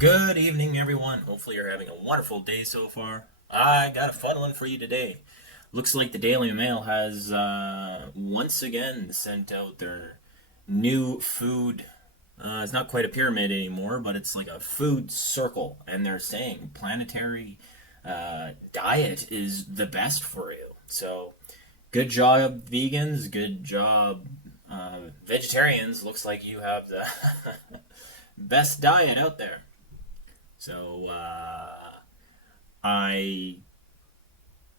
Good evening, everyone. Hopefully, you're having a wonderful day so far. I got a fun one for you today. Looks like the Daily Mail has once again sent out their new food. It's not quite a pyramid anymore, but it's like a food circle, and they're saying planetary diet is the best for you. So, good job, vegans. Good job, vegetarians. Looks like you have the best diet out there. So I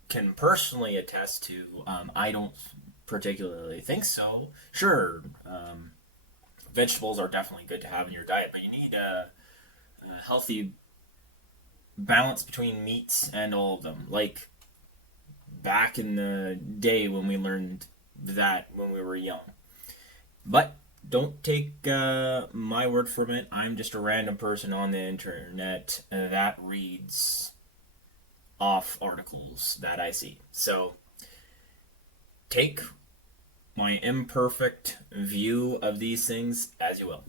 can personally attest to. I don't particularly think so. Sure, vegetables are definitely good to have in your diet, but you need a healthy balance between meats and all of them. Like back in the day when we learned that when we were young. But don't take my word from it. I'm just a random person on the internet that reads off articles that I see. So take my imperfect view of these things as you will.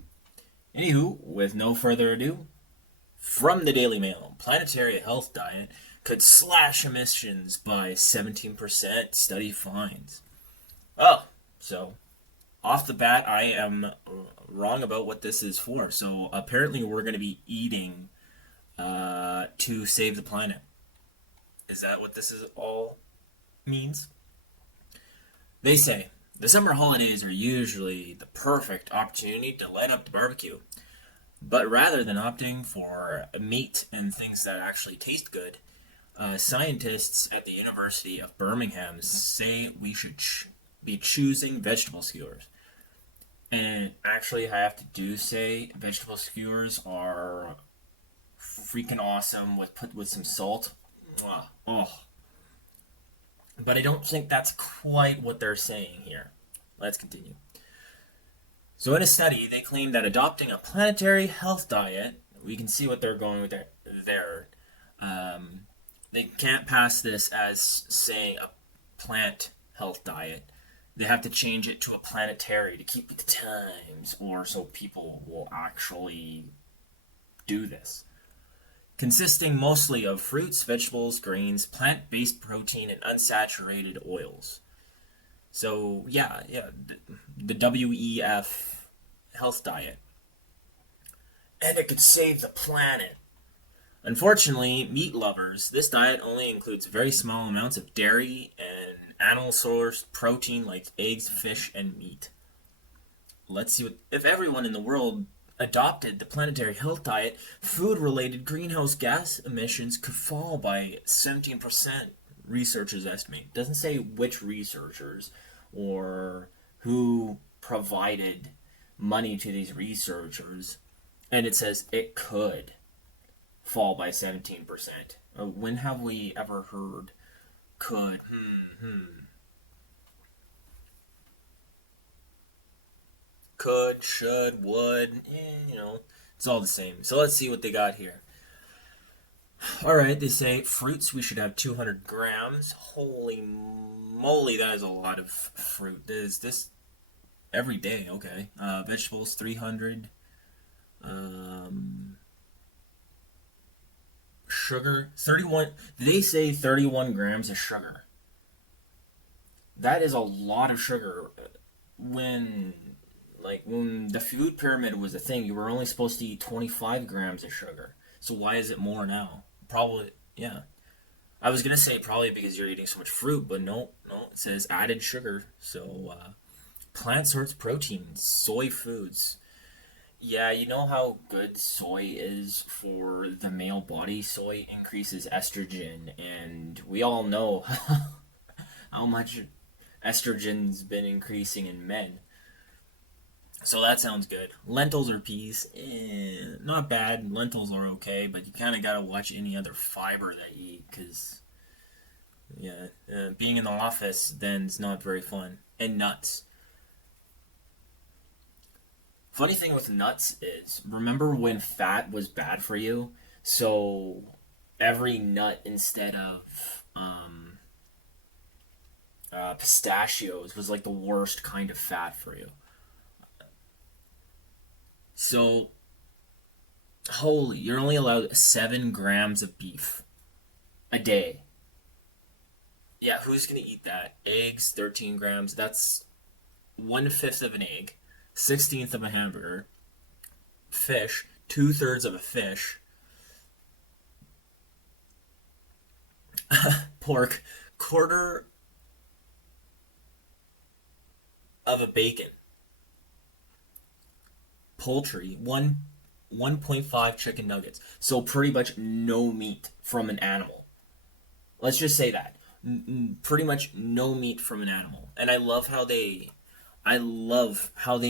Anywho, with no further ado, from the Daily Mail, planetary health diet could slash emissions by 17%, study finds. Oh, so off the bat, I am wrong about what this is for. So apparently, we're going to be eating to save the planet. Is that what this is all means? They say the summer holidays are usually the perfect opportunity to light up the barbecue. But rather than opting for meat and things that actually taste good, scientists at the University of Birmingham say we should be choosing vegetable skewers. And actually, I have to do say vegetable skewers are freaking awesome with put with some salt. Mwah. Oh, but I don't think that's quite what they're saying here. Let's continue. So, in a study, they claim that adopting a planetary health diet, we can see what they're going with there. They can't pass this as saying a plant health diet. They have to change it to a planetary to keep with the times, or so people will actually do this. Consisting mostly of fruits, vegetables, grains, plant-based protein, and unsaturated oils. So yeah, the WEF health diet, and it could save the planet. Unfortunately, meat lovers, this diet only includes very small amounts of dairy and animal sourced protein like eggs, fish, and meat. Let's see what if everyone in the world adopted the planetary health diet, food-related greenhouse gas emissions could fall by 17%, researchers estimate. It doesn't say which researchers or who provided money to these researchers, and it says it could fall by 17%. When have we ever heard could? Could, should, would, it's all the same. So let's see what they got here. All right, they say fruits we should have 200 grams. Holy moly, that is a lot of fruit. Is this every day? Okay. Vegetables 300. Um, Sugar 31. They say 31 grams of sugar. That is a lot of sugar. When when the food pyramid was a thing, you were only supposed to eat 25 grams of sugar. So why is it more now? Probably, yeah. I was gonna say probably because you're eating so much fruit, but no, no. It says added sugar. So plant source proteins, soy foods. Yeah, you know how good soy is for the male body. Soy increases estrogen, and we all know how much estrogen's been increasing in men. So that sounds good. Lentils or peas, not bad. Lentils are okay, but you kind of gotta watch any other fiber that you eat, because yeah, being in the office then is not very fun. And nuts. Funny thing with nuts is, remember when fat was bad for you? So every nut instead of pistachios was like the worst kind of fat for you. So Holy, you're only allowed 7 grams of beef a day. Yeah, who's gonna eat that? Eggs, 13 grams. That's 1/5 of an egg, 16th of a hamburger. Fish, 2/3 of a fish. Pork, quarter of a bacon. Poultry, 1.5 chicken nuggets. So pretty much no meat from an animal. Let's just say that. Pretty much no meat from an animal. And I love how they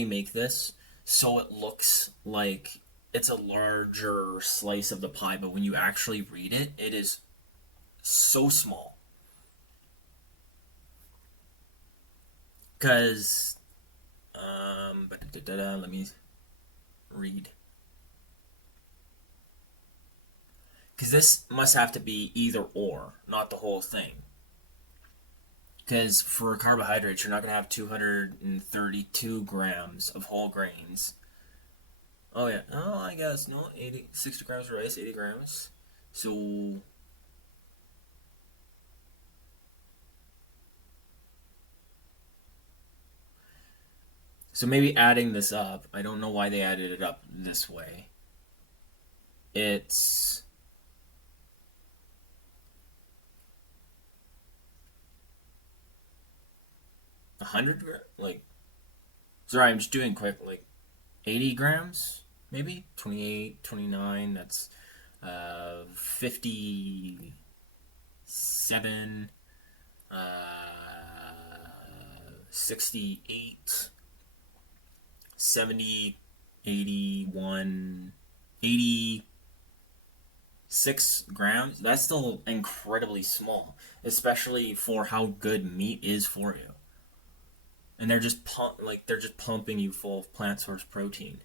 make this so it looks like it's a larger slice of the pie, but when you actually read it, it is so small. Because, let me read. Because this must have to be either or, not the whole thing. Because for carbohydrates, you're not going to have 232 grams of whole grains. Oh, yeah. Oh, I guess. No, 60 grams of rice, 80 grams. So, so maybe adding this up, I don't know why they added it up this way. It's 100, like, sorry, I'm just doing quick, like 80 grams, maybe 28, 29. That's 57, uh, 68, 70, 81, 86 grams. That's still incredibly small, especially for how good meat is for you. And they're just pumping you full of plant source protein.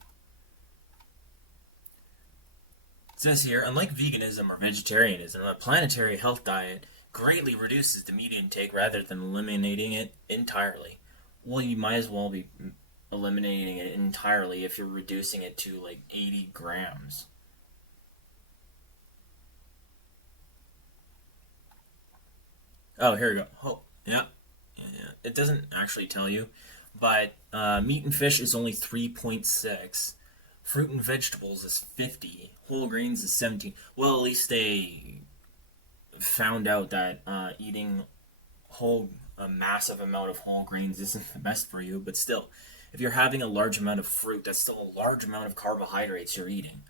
It says here, unlike veganism or vegetarianism, a planetary health diet greatly reduces the meat intake rather than eliminating it entirely. Well, you might as well be eliminating it entirely if you're reducing it to like 80 grams. Oh, here we go. Oh, yeah. Yeah. It doesn't actually tell you, but meat and fish is only 3.6. Fruit and vegetables is 50. Whole grains is 17. Well, at least they found out that eating whole a massive amount of whole grains isn't the best for you, but still, if you're having a large amount of fruit, that's still a large amount of carbohydrates you're eating.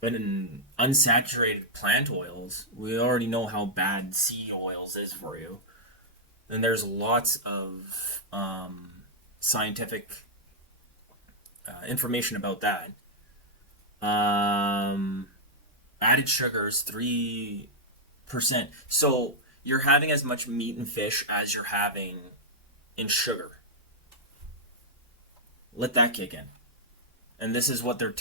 But in unsaturated plant oils, we already know how bad seed oils is for you. And there's lots of scientific information about that. Um, Added sugars 3%. So you're having as much meat and fish as you're having in sugar. Let that kick in. And this is what they're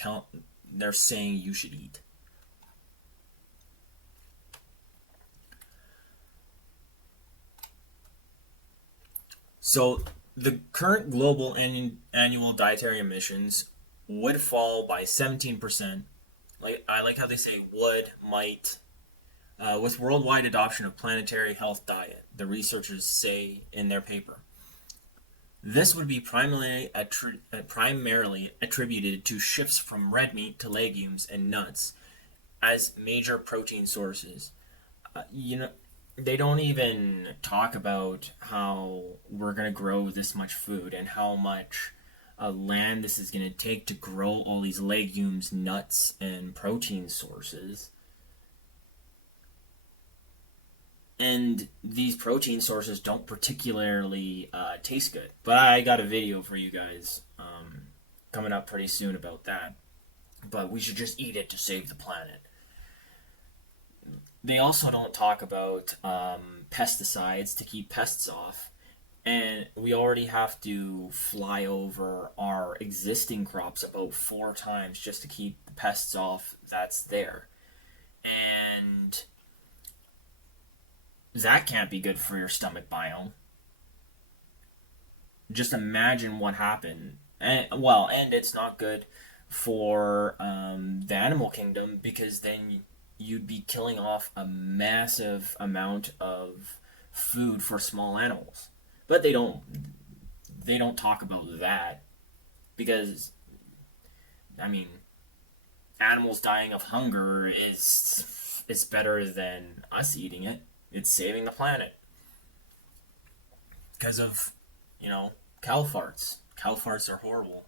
saying you should eat. So the current global annual dietary emissions would fall by 17%. Like I like how they say would, might, with worldwide adoption of planetary health diet, the researchers say in their paper. This would be primarily attributed to shifts from red meat to legumes and nuts as major protein sources. You know, they don't even talk about how we're going to grow this much food and how much land this is going to take to grow all these legumes, nuts, and protein sources. And these protein sources don't particularly taste good. But I got a video for you guys coming up pretty soon about that. But we should just eat it to save the planet. They also don't talk about pesticides to keep pests off. And we already have to fly over our existing crops about 4 times just to keep the pests off that's there. And that can't be good for your stomach biome. Just imagine what happened. And it's not good for the animal kingdom, because then you'd be killing off a massive amount of food for small animals. But they don't talk about that because I mean animals dying of hunger is better than us eating it. It's saving the planet because of cow farts. Cow farts are horrible.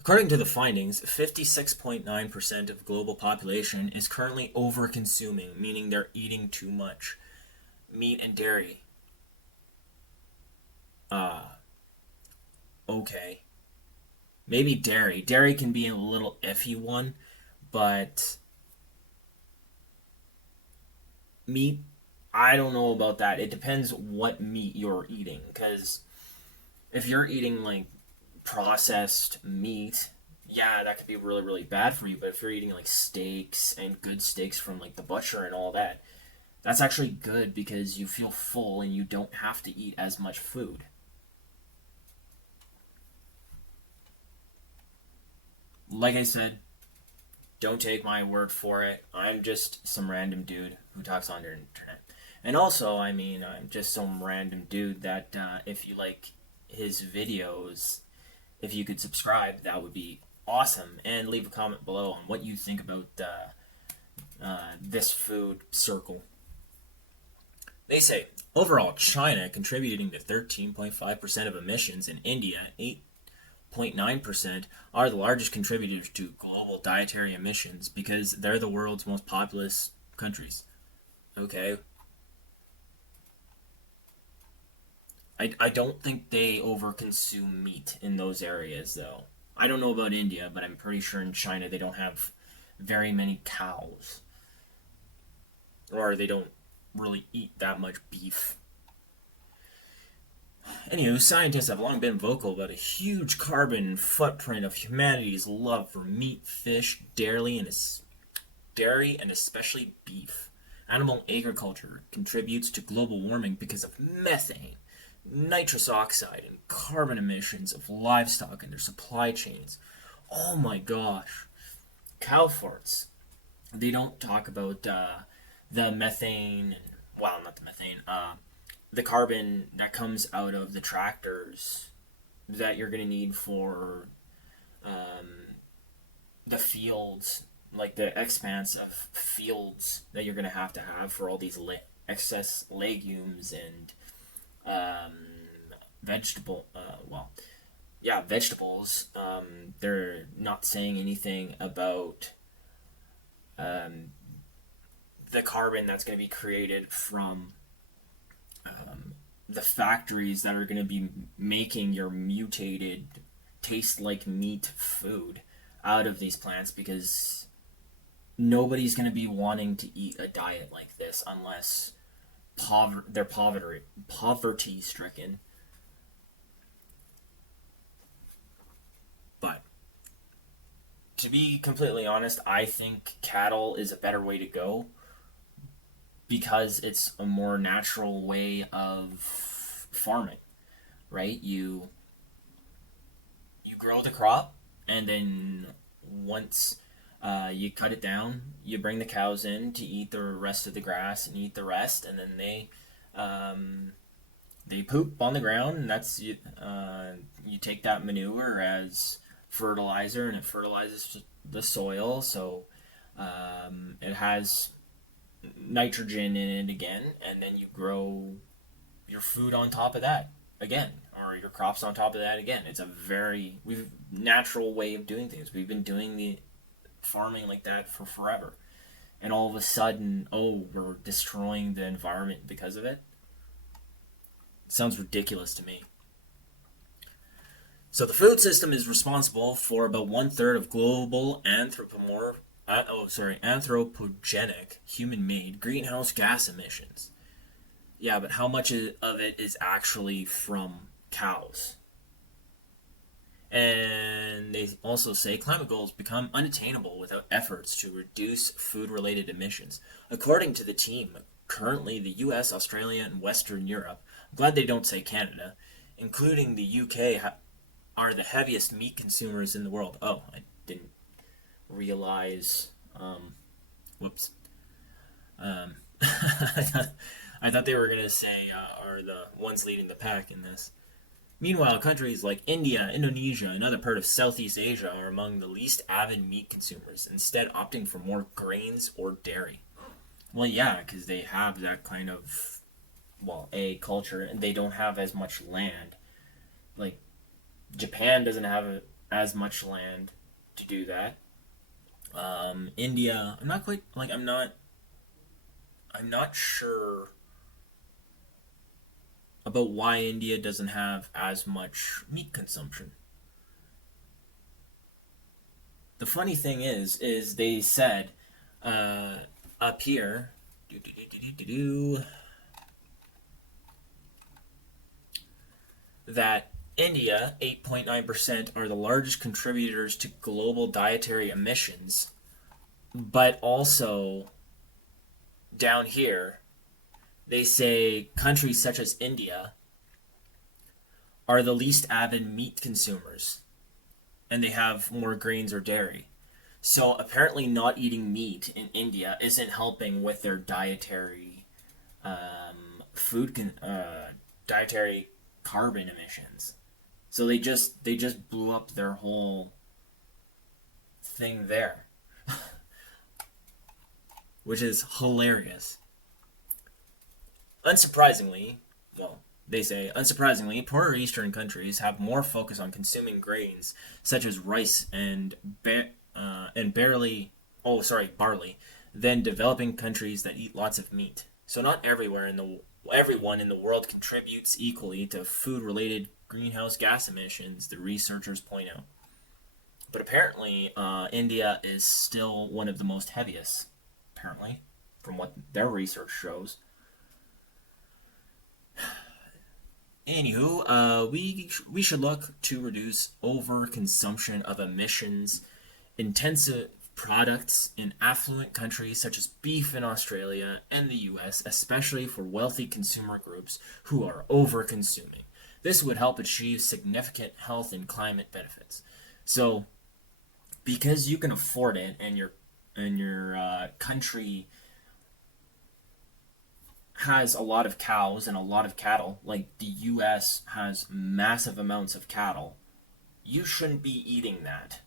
According to the findings, 56.9% of global population is currently over-consuming, meaning they're eating too much meat and dairy. Uh, okay. Maybe dairy. Dairy can be a little iffy one, but meat, I don't know about that. It depends what meat you're eating, because if you're eating like processed meat, yeah, that could be really, really bad for you. But if you're eating like steaks and good steaks from like the butcher and all that, that's actually good because you feel full and you don't have to eat as much food. Like I said, don't take my word for it. I'm just some random dude who talks on the internet. And also, I mean, I'm just some random dude that if you like his videos, if you could subscribe, that would be awesome. And leave a comment below on what you think about this food circle. They say, overall, China contributing to 13.5% of emissions, and India 8.9% are the largest contributors to global dietary emissions because they're the world's most populous countries. Okay. I don't think they overconsume meat in those areas, though. I don't know about India, but I'm pretty sure in China they don't have very many cows. Or they don't really eat that much beef. Anywho, scientists have long been vocal about a huge carbon footprint of humanity's love for meat, fish, dairy, and especially beef. Animal agriculture contributes to global warming because of methane, nitrous oxide, and carbon emissions of livestock and their supply chains. Oh my gosh. Cow farts. They don't talk about the methane, well, not the methane, the carbon that comes out of the tractors that you're going to need for the fields, like the expanse of fields that you're going to have for all these excess legumes and vegetable, vegetables. They're not saying anything about um, the carbon that's going to be created from the factories that are going to be making your mutated, taste like meat food out of these plants, because nobody's going to be wanting to eat a diet like this unless they're poverty stricken. But to be completely honest, I think cattle is a better way to go because it's a more natural way of farming, right? You grow the crop, and then once you cut it down, you bring the cows in to eat the rest of the grass and eat the rest, and then they poop on the ground, and you take that manure as fertilizer, and it fertilizes the soil, so it has nitrogen in it again, and then you grow your food on top of that again, or your crops on top of that again. It's a very natural way of doing things. We've been doing the farming like that for forever, and all of a sudden, oh, we're destroying the environment because of it. It sounds ridiculous to me. So the food system is responsible for about 1/3 of global anthropogenic, human-made greenhouse gas emissions. Yeah, but how much of it is actually from cows? And they also say climate goals become unattainable without efforts to reduce food-related emissions. According to the team, currently the US, Australia, and Western Europe, I'm glad they don't say Canada, including the UK, are the heaviest meat consumers in the world. Oh, I didn't realize. Whoops. I thought they were going to say are the ones leading the pack in this. Meanwhile, countries like India, Indonesia, and other part of Southeast Asia are among the least avid meat consumers, instead opting for more grains or dairy. Well, yeah, because they have that kind of, well, a culture, and they don't have as much land. Like, Japan doesn't have as much land to do that. India, I'm not quite, like, I'm not sure about why India doesn't have as much meat consumption. The funny thing is they said up here, that India, 8.9%, are the largest contributors to global dietary emissions, but also down here, they say countries such as India are the least avid meat consumers, and they have more grains or dairy. So apparently, not eating meat in India isn't helping with their dietary dietary carbon emissions. So they just blew up their whole thing there, which is hilarious. Unsurprisingly, well, they say, unsurprisingly, poorer Eastern countries have more focus on consuming grains such as rice and barley than developing countries that eat lots of meat. So not everyone in the world contributes equally to food-related greenhouse gas emissions, the researchers point out. But apparently, India is still one of the most heaviest, apparently, from what their research shows. Anywho, we should look to reduce overconsumption of emissions intensive products in affluent countries such as beef in Australia and the US, especially for wealthy consumer groups who are over-consuming. This would help achieve significant health and climate benefits. So, because you can afford it and your country has a lot of cows and a lot of cattle, like the US has massive amounts of cattle, you shouldn't be eating that.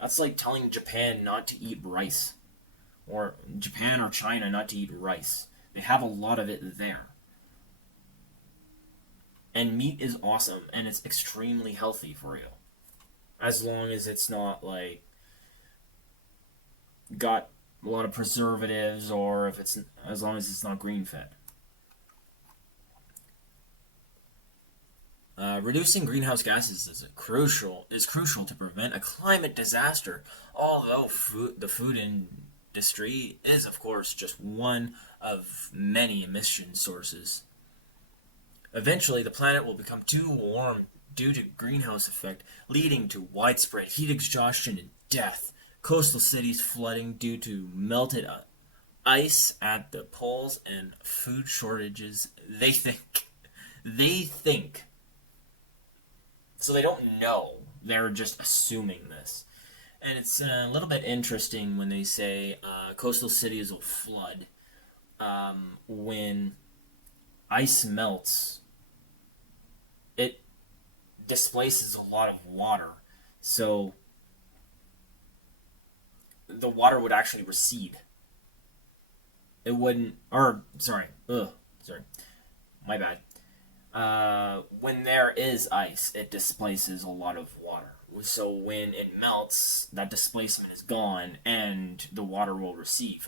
That's like telling Japan not to eat rice, or Japan or China not to eat rice. They have a lot of it there. And meat is awesome, and it's extremely healthy for you. As long as it's not, like, got a lot of preservatives, or if it's as long as it's not green fed. Reducing greenhouse gases is crucial to prevent a climate disaster. Although the food industry is, of course, just one of many emission sources. Eventually, the planet will become too warm due to greenhouse effect, leading to widespread heat exhaustion and death. Coastal cities flooding due to melted ice at the poles and food shortages. They think. So they don't know. They're just assuming this. And it's a little bit interesting when they say coastal cities will flood. When ice melts, it displaces a lot of water. So the water would actually recede. It wouldn't, sorry, my bad. When there is ice, it displaces a lot of water. So when it melts, that displacement is gone, and the water will recede.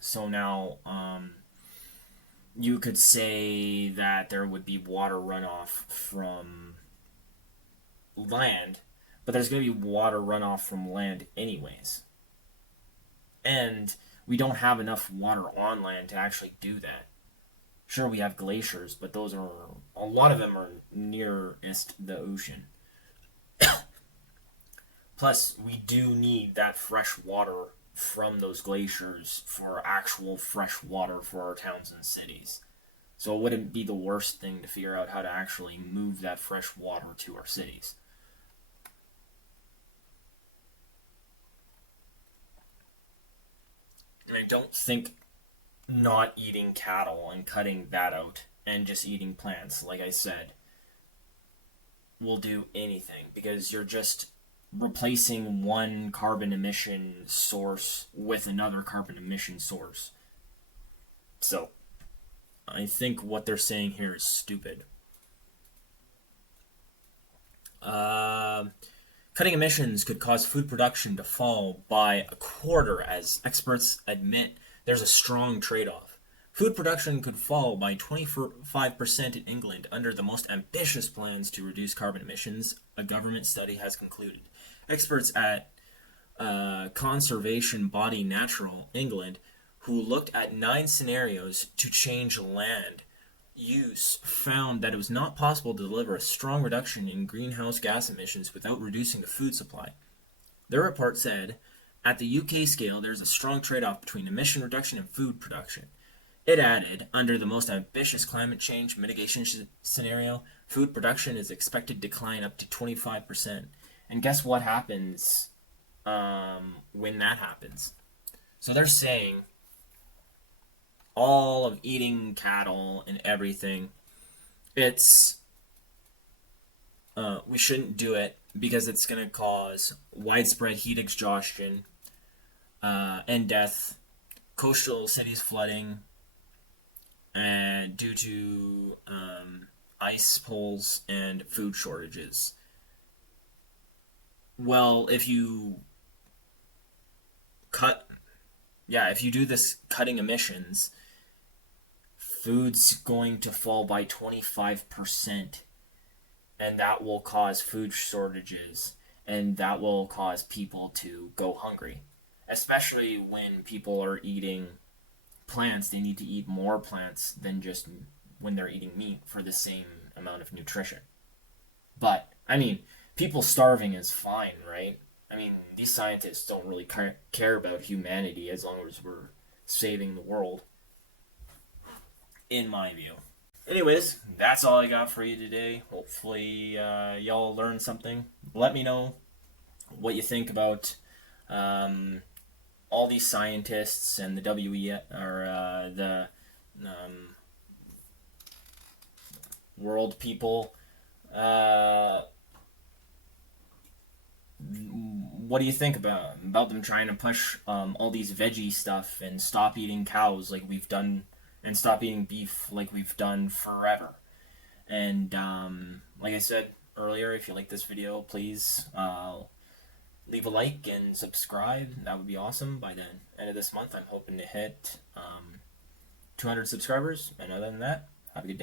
So now, you could say that there would be water runoff from land, but there's going to be water runoff from land anyways. And we don't have enough water on land to actually do that. Sure, we have glaciers, but a lot of them are nearest the ocean. Plus, we do need that fresh water from those glaciers for actual fresh water for our towns and cities. So it wouldn't be the worst thing to figure out how to actually move that fresh water to our cities. And I don't think not eating cattle and cutting that out and just eating plants, like I said, will do anything, because you're just replacing one carbon emission source with another carbon emission source. So, I think what they're saying here is stupid. Uh, Cutting emissions could cause food production to fall by a quarter, as experts admit there's a strong trade off. Food production could fall by 25% in England under the most ambitious plans to reduce carbon emissions, a government study has concluded. Experts at conservation body Natural England, who looked at 9 scenarios to change land use, found that it was not possible to deliver a strong reduction in greenhouse gas emissions without reducing the food supply. Their report said, at the UK scale, there's a strong trade-off between emission reduction and food production. It added, under the most ambitious climate change mitigation scenario, food production is expected to decline up to 25%. And guess what happens when that happens? So they're saying all of eating cattle and everything, it's we shouldn't do it because it's going to cause widespread heat exhaustion and death, coastal cities flooding, and due to ice poles and food shortages. Well, if you if you do this cutting emissions, food's going to fall by 25%, and that will cause food shortages, and that will cause people to go hungry. Especially when people are eating plants, they need to eat more plants than just when they're eating meat for the same amount of nutrition. But, I mean, people starving is fine, right? I mean, these scientists don't really care about humanity as long as we're saving the world, in my view. Anyways, that's all I got for you today. Hopefully, y'all learned something. Let me know what you think about all these scientists and the the world people. What do you think about them trying to push all these veggie stuff and stop eating cows like we've done, and stop eating beef like we've done forever? And like I said earlier, if you like this video, please leave a like and subscribe. That would be awesome. By the end of this month, I'm hoping to hit 200 subscribers. And other than that, have a good day.